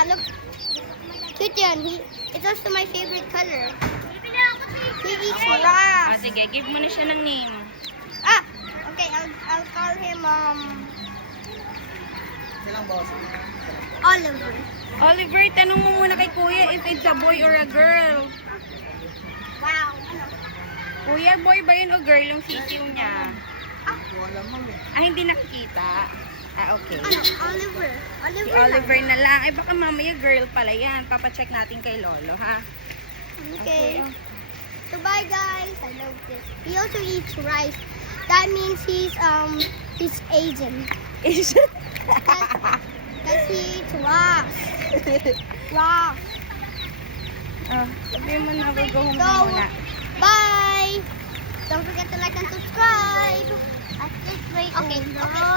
Yeah, look. Cute yan. It's also my favorite color. He eats Ah, grass. sige, give mo na siya ng name. Ah, okay. I'll call him Oliver. Oliver, tanong mo muna kay Kuya if it's a boy or a girl. Wow. Kuya, boy ba yun o girl yung sisiw niya? Ah, hindi nakikita. Ah, okay. Ano? Oliver. Si Oliver. Oliver na lang. Ay, baka mamaya girl pala yan. Papacheck natin kay Lolo, ha? Okay. So bye guys. I love this. He also eats rice. That means he's Asian. Cause he eats rocks. Rocks. Ah, sabihin mo na, we'll go home So, na muna. bye. Don't forget to like and subscribe. At this rate. Okay. Okay.